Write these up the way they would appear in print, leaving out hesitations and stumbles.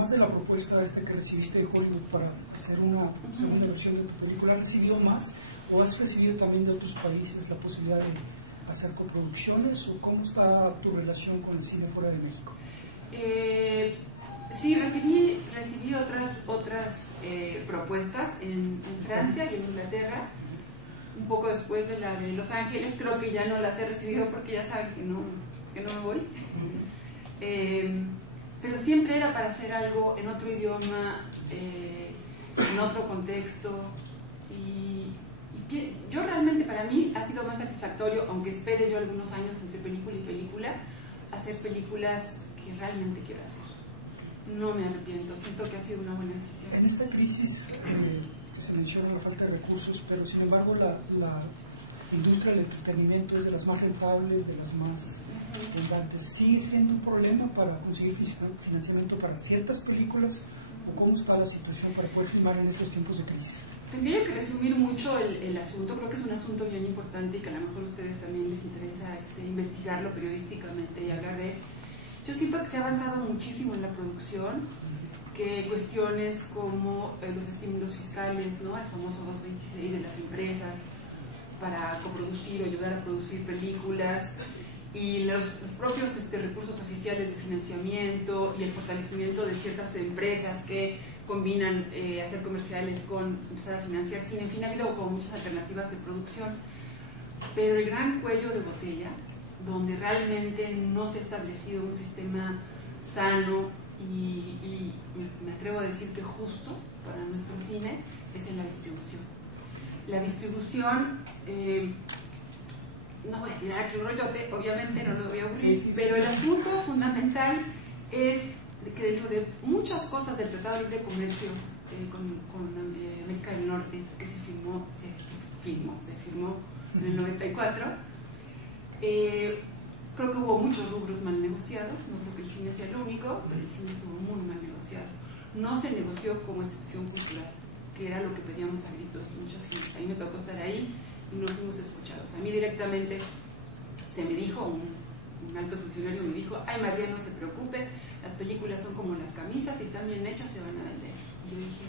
además de la propuesta que recibiste de Hollywood para hacer una segunda versión de tu película, ¿has recibido más o has recibido también de otros países la posibilidad de hacer coproducciones, o cómo está tu relación con el cine fuera de México? Sí, recibí otras propuestas en Francia y en Inglaterra, un poco después de la de Los Ángeles. Creo que ya no las he recibido porque ya saben que no me voy. Pero siempre era para hacer algo en otro idioma, en otro contexto, y yo realmente, para mí ha sido más satisfactorio, aunque espere yo algunos años entre película y película, hacer películas que realmente quiero hacer. No me arrepiento, siento que ha sido una buena decisión. En esta crisis que se menciona la falta de recursos, pero sin embargo la industria del entretenimiento es de las más rentables, de las más rentables. ¿Sigue siendo un problema para conseguir financiamiento para ciertas películas, o cómo está la situación para poder filmar en estos tiempos de crisis? Tendría que resumir mucho el asunto. Creo que es un asunto bien importante y que a lo mejor a ustedes también les interesa investigarlo periodísticamente y hablar de él. Yo siento que se ha avanzado muchísimo en la producción, que cuestiones como los estímulos fiscales, ¿no?, el famoso 226 de las empresas para coproducir o ayudar a producir películas, y los propios recursos oficiales de financiamiento y el fortalecimiento de ciertas empresas que combinan hacer comerciales con empezar a financiar cine. En fin, ha habido como muchas alternativas de producción, pero el gran cuello de botella, donde realmente no se ha establecido un sistema sano y me atrevo a decir que justo para nuestro cine, es en la distribución. La distribución, no voy a tirar aquí un rollote, obviamente no lo voy a aburrir, pero el asunto fundamental es que dentro de muchas cosas del Tratado de Libre Comercio con América del Norte, que se firmó en el 94, creo que hubo muchos rubros mal negociados. No creo que el cine sea el único, pero el cine estuvo muy mal negociado. No se negoció como excepción cultural, que era lo que pedíamos a gritos muchas gente. A mí me tocó estar ahí y no fuimos escuchados. A mí directamente se me dijo, un alto funcionario me dijo: ay, María, no se preocupe, las películas son como las camisas, y están bien hechas, se van a vender. Y yo dije: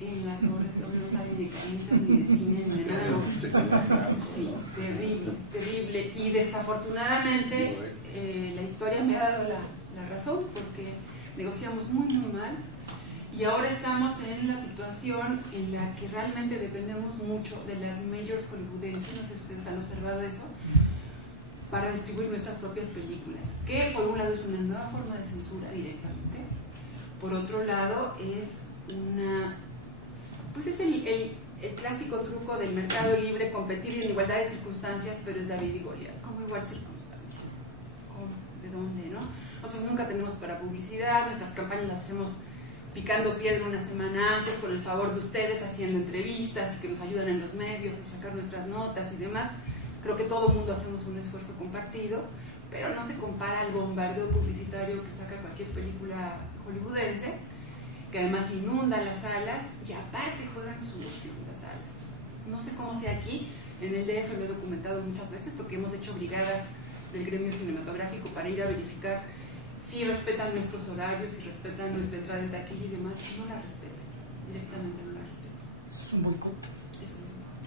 en la torre no saben ni de camisas, ni de cine, ni de nada. Sí, terrible. Y desafortunadamente la historia me ha dado la razón, porque negociamos muy mal, y ahora estamos en la situación en la que realmente dependemos mucho de las majors hollywoodenses, no sé si ustedes han observado eso, para distribuir nuestras propias películas, que por un lado es una nueva forma de censura directamente, por otro lado es pues es el clásico truco del mercado libre, competir en igualdad de circunstancias, pero es David y Goliat. ¿Cómo igual circunstancias? ¿Cómo? ¿De dónde? ¿No? Nosotros nunca tenemos para publicidad, nuestras campañas las hacemos picando piedra una semana antes, con el favor de ustedes, haciendo entrevistas y que nos ayudan en los medios a sacar nuestras notas y demás. Creo que todo el mundo hacemos un esfuerzo compartido, pero no se compara al bombardeo publicitario que saca cualquier película hollywoodense, que además inunda las salas y aparte juegan sucio en las salas. No sé cómo sea aquí, en el DF lo he documentado muchas veces, porque hemos hecho brigadas del gremio cinematográfico para ir a verificar si respetan nuestros horarios, si respetan nuestra entrada en taquilla y demás. Y no la respetan, directamente no la respetan. Es un boicot.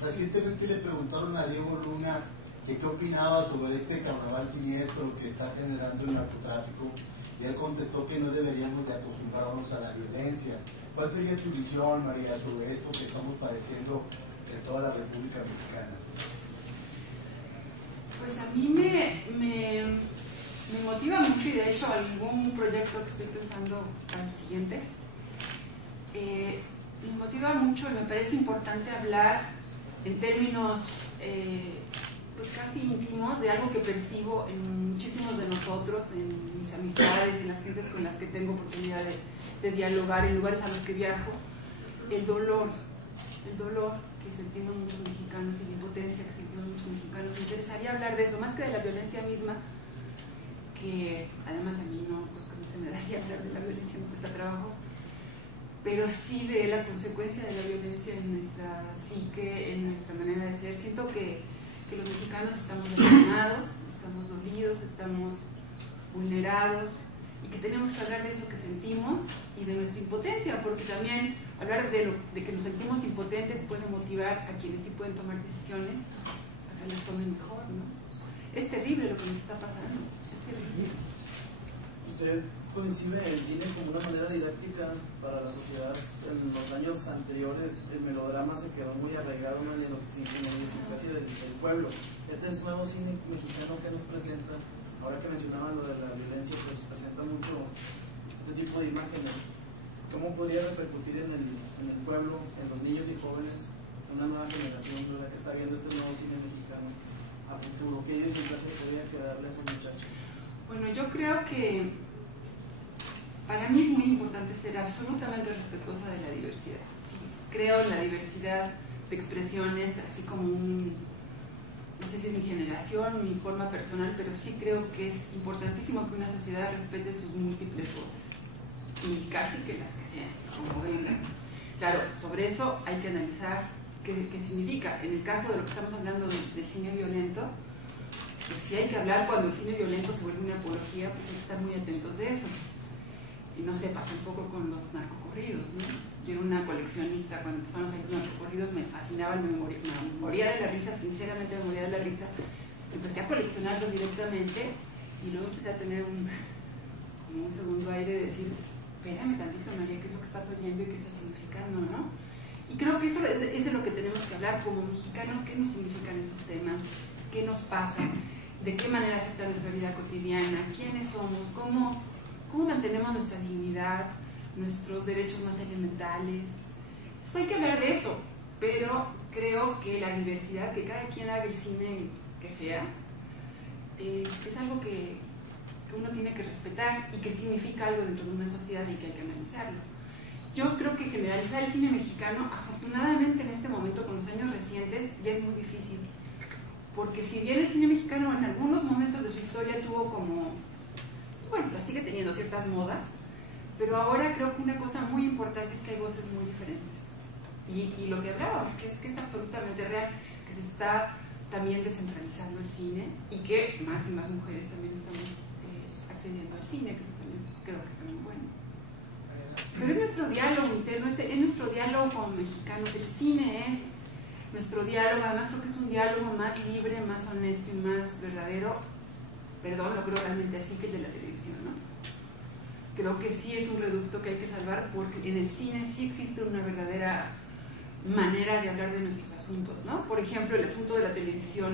Recientemente le preguntaron a Diego Luna que qué opinaba sobre este carnaval siniestro que está generando el narcotráfico, y él contestó que no deberíamos de acostumbrarnos a la violencia. ¿Cuál sería tu visión, María, sobre esto que estamos padeciendo en toda la República Mexicana? Pues a mí me motiva mucho, y de hecho algún proyecto que estoy pensando para el siguiente me motiva mucho, y me parece importante hablar en términos pues casi íntimos de algo que percibo en muchísimos de nosotros, en mis amistades, en las gentes con las que tengo oportunidad de dialogar, en lugares a los que viajo. El dolor que sentimos muchos mexicanos y la impotencia que sentimos muchos mexicanos. Me interesaría hablar de eso, más que de la violencia misma, que además a mí no se me daría hablar de la violencia, me cuesta trabajo, pero sí de la consecuencia de la violencia en nuestra psique, en nuestra manera de ser. Siento que los mexicanos estamos lastimados, estamos dolidos, estamos vulnerados, y que tenemos que hablar de eso que sentimos y de nuestra impotencia, porque también hablar de que nos sentimos impotentes puede motivar a quienes sí pueden tomar decisiones a que las tomen mejor, ¿no? Es terrible lo que nos está pasando, es terrible. ¿Usted concibe el cine como una manera didáctica para la sociedad? En los años anteriores el melodrama se quedó muy arraigado en la idiosincrasia del pueblo. Este es nuevo cine mexicano que nos presenta, ahora que mencionaban lo de la violencia, pues presenta mucho este tipo de imágenes. ¿Cómo podría repercutir en el pueblo, en los niños y jóvenes, en una nueva generación, ¿verdad?, que está viendo este nuevo cine mexicano a futuro? ¿Qué idiosincrasia podría quedarle a esos muchachos? Bueno, yo creo que para mí es muy importante ser absolutamente respetuosa de la diversidad. Sí, creo en la diversidad de expresiones, así como no sé si es mi generación, mi forma personal, pero sí creo que es importantísimo que una sociedad respete sus múltiples voces, y casi que las que sean, como vengan. Claro, sobre eso hay que analizar qué significa. En el caso de lo que estamos hablando del cine violento, pues sí hay que hablar cuando el cine violento se vuelve una apología, pues hay que estar muy atentos de eso. Y no sé, pasa un poco con los narcocorridos, ¿no? Yo era una coleccionista, cuando empezaron a salir los narcocorridos me fascinaban, me moría de la risa, sinceramente me moría de la risa. Empecé a coleccionarlos directamente y luego empecé a tener como un segundo aire de decir, espérame tantito, María, ¿qué es lo que estás oyendo y qué está significando, no? Y creo que eso es de lo que tenemos que hablar como mexicanos, qué nos significan estos temas, qué nos pasa, de qué manera afecta nuestra vida cotidiana, quiénes somos, cómo mantenemos nuestra dignidad, nuestros derechos más elementales. Entonces hay que hablar de eso, pero creo que la diversidad, que cada quien haga el cine que sea, es algo que uno tiene que respetar y que significa algo dentro de una sociedad y que hay que analizarlo. Yo creo que generalizar el cine mexicano, afortunadamente en este momento, con los años recientes, ya es muy difícil. Porque si bien el cine mexicano en algunos momentos de su historia tuvo como, bueno, la sigue teniendo ciertas modas, pero ahora creo que una cosa muy importante es que hay voces muy diferentes. Y lo que hablábamos, que es absolutamente real, que se está también descentralizando el cine y que más y más mujeres también estamos accediendo al cine, que eso también creo que está muy bueno. Pero es nuestro diálogo interno, es nuestro diálogo como mexicanos. El cine es nuestro diálogo, además creo que es un diálogo más libre, más honesto y más verdadero, perdón, lo creo realmente así, que el de la televisión, ¿no? Creo que sí es un reducto que hay que salvar, porque en el cine sí existe una verdadera manera de hablar de nuestros asuntos, ¿no? Por ejemplo, el asunto de la televisión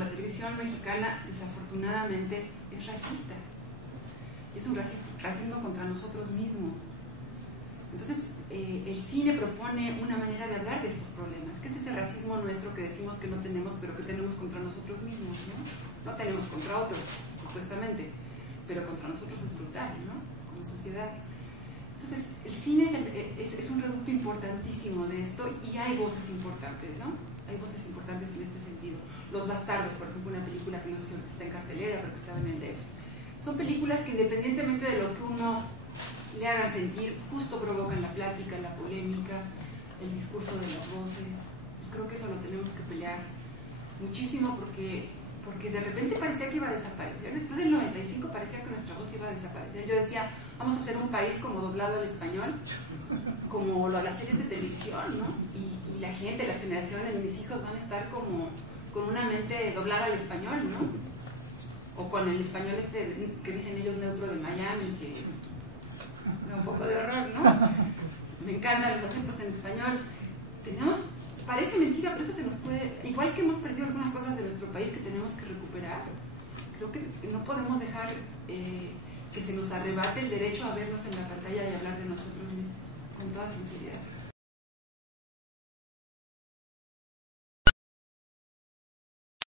mexicana desafortunadamente es racista, es un racismo contra nosotros mismos. Entonces, el cine propone una manera de hablar de estos problemas, que es ese racismo nuestro que decimos que no tenemos, pero que tenemos contra nosotros mismos, ¿no? No tenemos contra otros, supuestamente, pero contra nosotros es brutal, ¿no? Como sociedad. Entonces, el cine es un reducto importantísimo de esto y hay voces importantes, ¿no? Hay voces importantes en este sentido. Los Bastardos, por ejemplo, una película que no sé si está en cartelera, pero que estaba en el DF. Son películas que independientemente de lo que uno le hagan sentir, justo provocan la plática, la polémica, el discurso de las voces. Y creo que eso lo tenemos que pelear muchísimo porque de repente parecía que iba a desaparecer. Después del 95 parecía que nuestra voz iba a desaparecer. Yo decía, vamos a hacer un país como doblado al español, como las series de televisión, ¿no? Y la gente, las generaciones de mis hijos van a estar como con una mente doblada al español, ¿no? O con el español que dicen ellos neutro de Miami, que da un poco de horror, ¿no? Me encantan los acentos en español. Parece mentira, pero eso se nos puede, igual que hemos perdido algunas cosas de nuestro país que tenemos que recuperar, creo que no podemos dejar que se nos arrebate el derecho a vernos en la pantalla y hablar de nosotros mismos, con toda sinceridad.